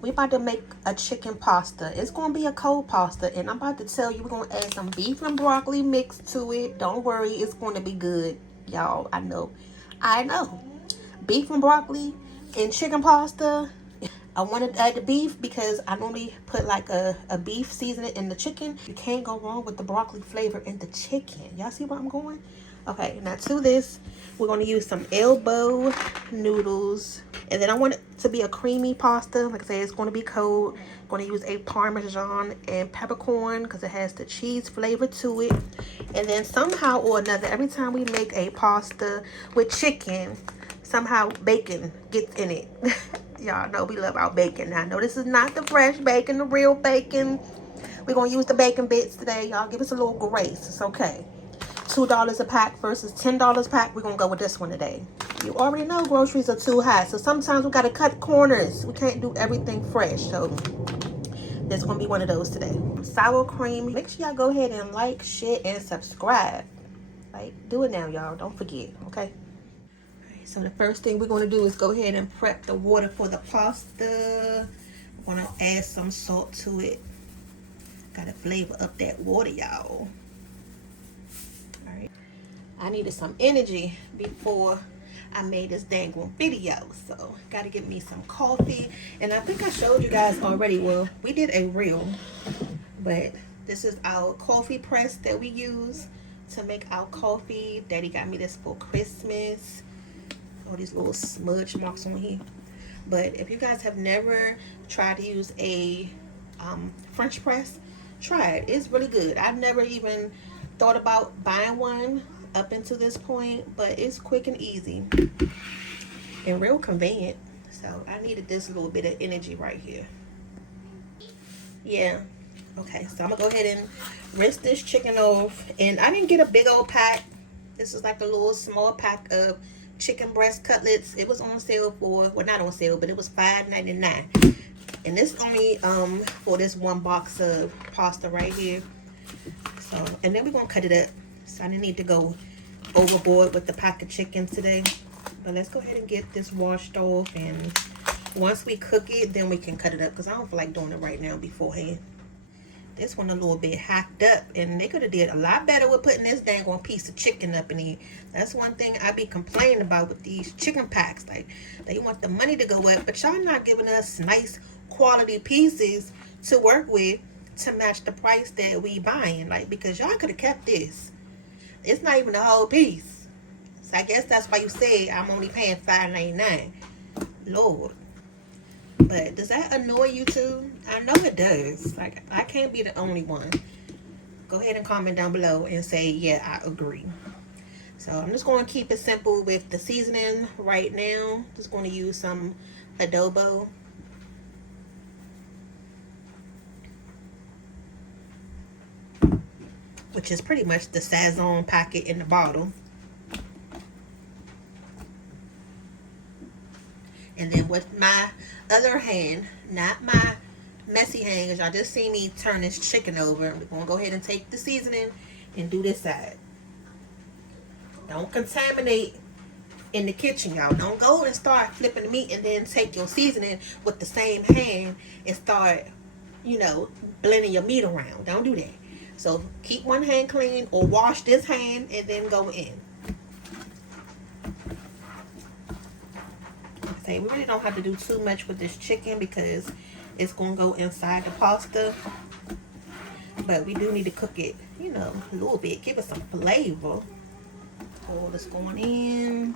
we about to make a chicken pasta. It's gonna be a cold pasta, and I'm about to tell you we're gonna add some beef and broccoli mix to it. Don't worry, it's gonna be good, y'all. I know. Beef and broccoli and chicken pasta. I wanted to add the beef because I normally put like a beef seasoning in the chicken. You can't go wrong with the broccoli flavor in the chicken. Y'all see where I'm going? Okay, now to this, we're going to use some elbow noodles. And then I want it to be a creamy pasta. Like I said, it's going to be cold. I'm going to use a Parmesan and peppercorn because it has the cheese flavor to it. And then somehow or another, every time we make a pasta with chicken, somehow bacon gets in it. Y'all know we love our bacon. Now, I know this is not the fresh bacon, the real bacon. We're going to use the bacon bits today. Y'all give us a little grace. It's okay. $2 a pack versus $10 a pack. We're going to go with this one today. You already know groceries are too high. So sometimes we got to cut corners. We can't do everything fresh. So this going to be one of those today. Sour cream. Make sure y'all go ahead and like, share, and subscribe. Like, do it now, y'all. Don't forget, okay? So the first thing we're going to do is go ahead and prep the water for the pasta. We're going to add some salt to it. Got to flavor up that water, y'all. All right. I needed some energy before I made this dang video. So got to get me some coffee. And I think I showed you guys already. Well, we did a reel. But this is our coffee press that we use to make our coffee. Daddy got me this for Christmas. All these little smudge marks on here. But if you guys have never tried to use a French press, try it. It's really good. I've never even thought about buying one up until this point, but it's quick and easy and real convenient. So I needed this little bit of energy right here. Yeah. Okay, so I'm gonna go ahead and rinse this chicken off. And I didn't get a big old pack. This is like a little small pack of chicken breast cutlets. It was on sale for, well, not on sale, but it was $5.99. And this only for this one box of pasta right here. So, and then we're gonna cut it up. So I didn't need to go overboard with the pack of chicken today. But let's go ahead and get this washed off, and once we cook it, then we can cut it up, because I don't feel like doing it right now beforehand. This one a little bit hacked up, and they could have did a lot better with putting this dang on piece of chicken up in here. That's one thing I be complaining about with these chicken packs. Like, they want the money to go up, but y'all not giving us nice quality pieces to work with to match the price that we buying. Like, because y'all could have kept this. It's not even the whole piece. So I guess that's why you said I'm only paying $5.99. Lord. But does that annoy you too? I know it does. Like, I can't be the only one. Go ahead and comment down below and say, yeah, I agree. So I'm just going to keep it simple with the seasoning right now. Just going to use some adobo. Which is pretty much the Sazon packet in the bottle. And then with my other hand, not my messy hand, because y'all just see me turn this chicken over. We're going to go ahead and take the seasoning and do this side. Don't contaminate in the kitchen, y'all. Don't go and start flipping the meat and then take your seasoning with the same hand and start, you know, blending your meat around. Don't do that. So keep one hand clean, or wash this hand and then go in. We really don't have to do too much with this chicken because it's going to go inside the pasta. But we do need to cook it, you know, a little bit. Give it some flavor. All this going in.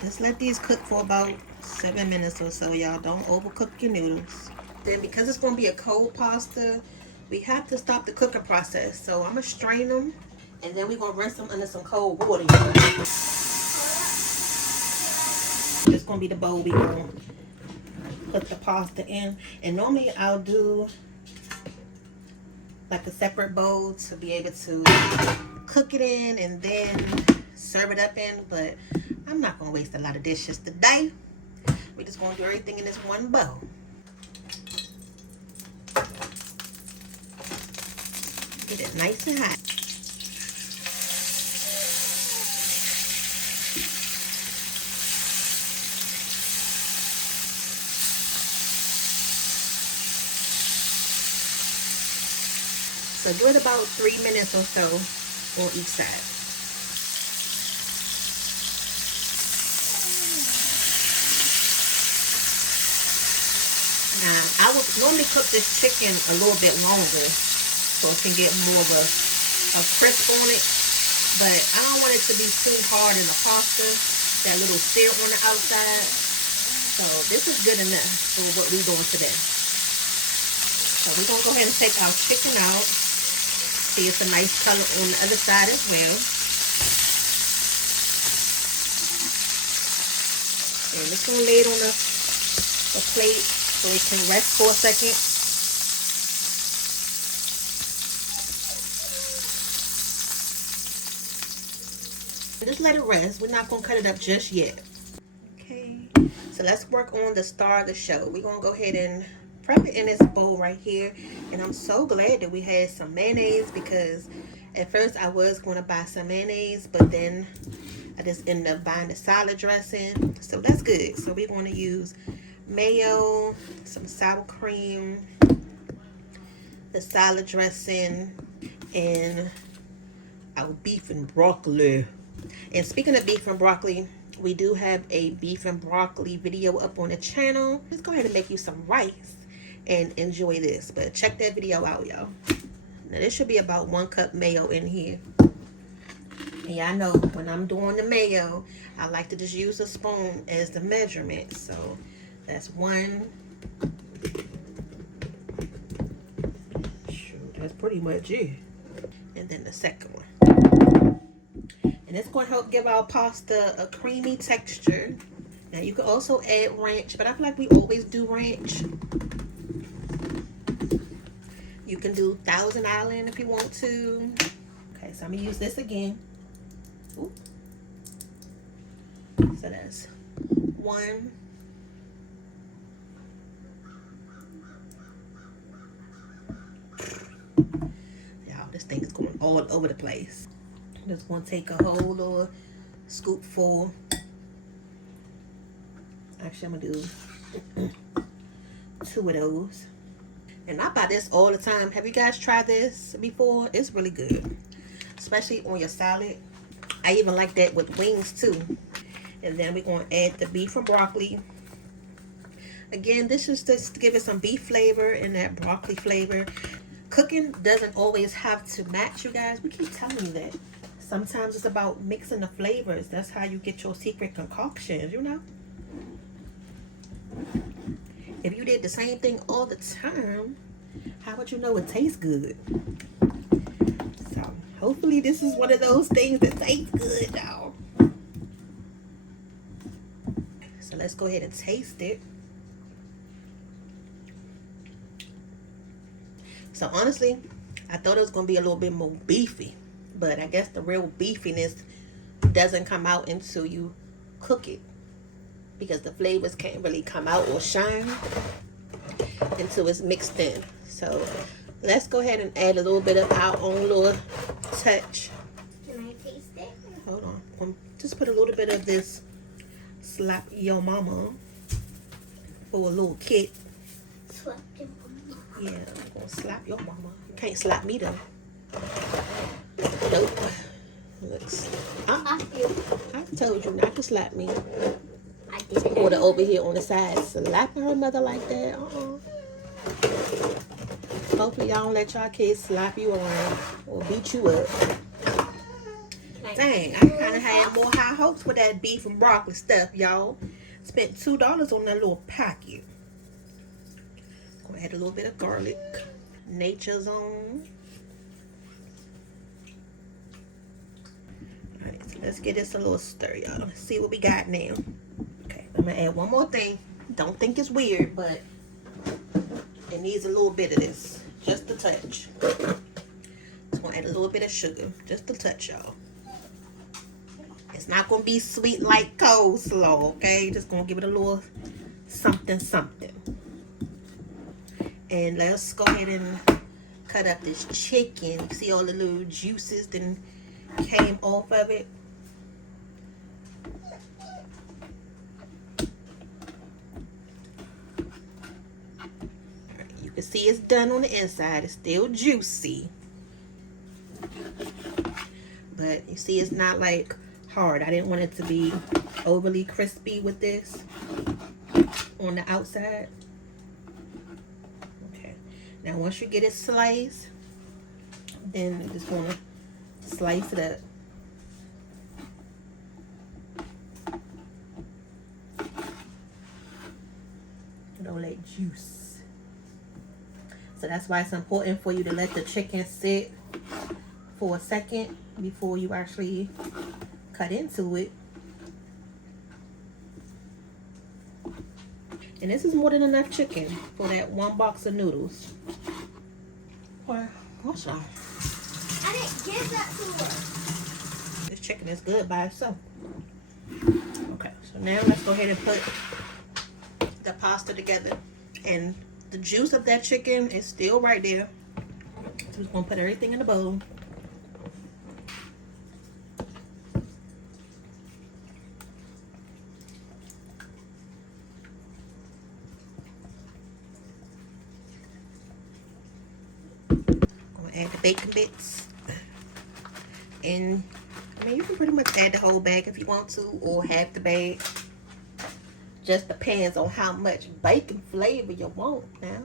Just let these cook for about 7 minutes or so, y'all. Don't overcook your noodles. Then because it's going to be a cold pasta, we have to stop the cooking process. So I'm going to strain them. And then we're going to rinse them under some cold water. This is going to be the bowl we're going to put the pasta in. And normally I'll do like a separate bowl to be able to cook it in and then serve it up in. But I'm not going to waste a lot of dishes today. We're just going to do everything in this one bowl. Get it nice and hot. So give it about 3 minutes or so on each side. Now, I would normally cook this chicken a little bit longer so it can get more of a crisp on it. But I don't want it to be too hard in the pasta, that little sear on the outside. So this is good enough for what we're doing today. So we're going to go ahead and take our chicken out. See, it's a nice color on the other side as well. And just going to lay it on the plate so it can rest for a second. Just let it rest. We're not going to cut it up just yet. Okay, so let's work on the star of the show. We're going to go ahead and prep it in this bowl right here. And I'm so glad that we had some mayonnaise, because at first I was going to buy some mayonnaise, but then I just ended up buying the salad dressing. So that's good. So we're going to use mayo, some sour cream, the salad dressing, and our beef and broccoli. And speaking of beef and broccoli, we do have a beef and broccoli video up on the channel. Let's go ahead and make you some rice and enjoy this. But check that video out, y'all. Now this should be about 1 cup mayo in here. And y'all know when I'm doing the mayo, I like to just use a spoon as the measurement. So that's 1. Shoot, that's pretty much it. And then the second one. And it's going to help give our pasta a creamy texture. Now you can also add ranch, but I feel like we always do ranch. You can do Thousand Island if you want to. Okay, so I'm going to use this again. Ooh. So that's 1. Y'all, this thing is going all over the place. Just gonna take a whole little scoopful. Actually, I'm gonna do 2 of those. And I buy this all the time. Have you guys tried this before? It's really good, especially on your salad. I even like that with wings too. And then we're gonna add the beef and broccoli. Again, this is just to give it some beef flavor and that broccoli flavor. Cooking doesn't always have to match, you guys. We keep telling you that. Sometimes it's about mixing the flavors. That's how you get your secret concoctions, you know? If you did the same thing all the time, how would you know it tastes good? So, hopefully this is one of those things that tastes good, y'all. So, let's go ahead and taste it. So, honestly, I thought it was going to be a little bit more beefy. But I guess the real beefiness doesn't come out until you cook it, because the flavors can't really come out or shine until it's mixed in. So let's go ahead and add a little bit of our own little touch. Can I taste it? Hold on. Just put a little bit of this slap your mama for a little kick. Slap your mama. Yeah, I'm going to slap your mama. You can't slap me though. Nope. Looks. I told you not to slap me. I didn't. Or to over here on the side slapping her mother like that. Hopefully y'all don't let y'all kids slap you around or beat you up. Dang, I kind of had more high hopes with that beef and broccoli stuff, y'all. Spent $2 on that little packet. Gonna add a little bit of garlic. Nature's Own. Alright, so let's get this a little stir, y'all. Let's see what we got now. Okay, I'm gonna add one more thing. Don't think it's weird, but it needs a little bit of this. Just a touch. Just gonna add a little bit of sugar. Just a touch, y'all. It's not gonna be sweet like coleslaw, okay? Just gonna give it a little something, something. And let's go ahead and cut up this chicken. You see all the little juices that came off of it. You can see it's done on the inside. It's still juicy. but you see it's not like hard. I didn't want it to be overly crispy with this on the outside. Okay, now once you get it sliced, then you just want to slice it up. All that juice. So that's why it's important for you to let the chicken sit for a second before you actually cut into it. And this is more than enough chicken for that one box of noodles. Well, what's wrong? I didn't give that to her. This chicken is good by itself. Okay, so now let's go ahead and put the pasta together. And the juice of that chicken is still right there. So we're just gonna put everything in the bowl. Add the bacon bits, and I mean you can pretty much add the whole bag if you want to, or half the bag. Just depends on how much bacon flavor you want. Now,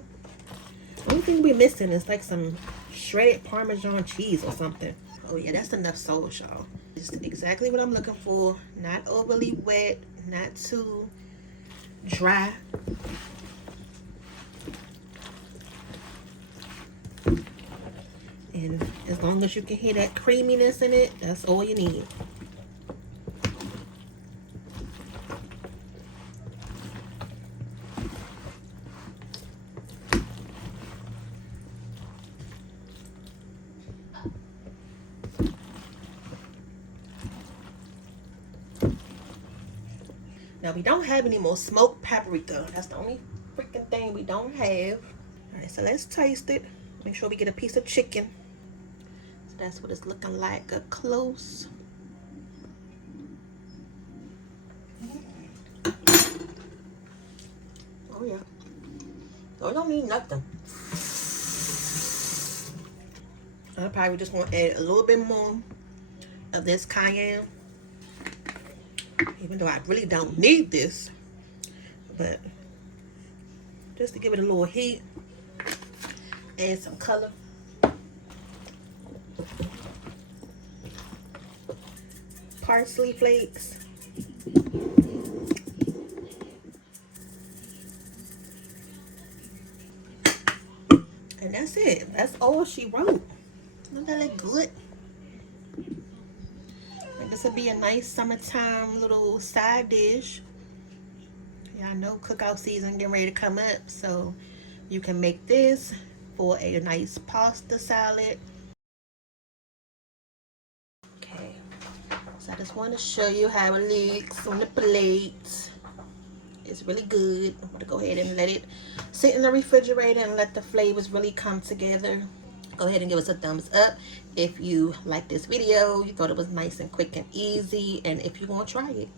the only thing we're missing is like some shredded Parmesan cheese or something. Oh yeah, that's enough sauce, y'all. It's exactly what I'm looking for. Not overly wet, not too dry. And as long as you can hear that creaminess in it, that's all you need. Now we don't have any more smoked paprika. That's the only freaking thing we don't have. All right, so let's taste it. Make sure we get a piece of chicken. So that's what it's looking like up close. Oh yeah. Oh, it don't need nothing. I probably just want to add a little bit more of this cayenne. Even though I really don't need this. But just to give it a little heat. Add some color. Parsley flakes. And that's it. That's all she wrote. Look at that good. This would be a nice summertime little side dish. Y'all know cookout season getting ready to come up, so you can make this for a nice pasta salad. Okay, so I just want to show you how it looks on the plate. It's really good. I'm gonna go ahead and let it sit in the refrigerator and let the flavors really come together. Go ahead and give us a thumbs up if you like this video, you thought it was nice and quick and easy, and if you want to try it.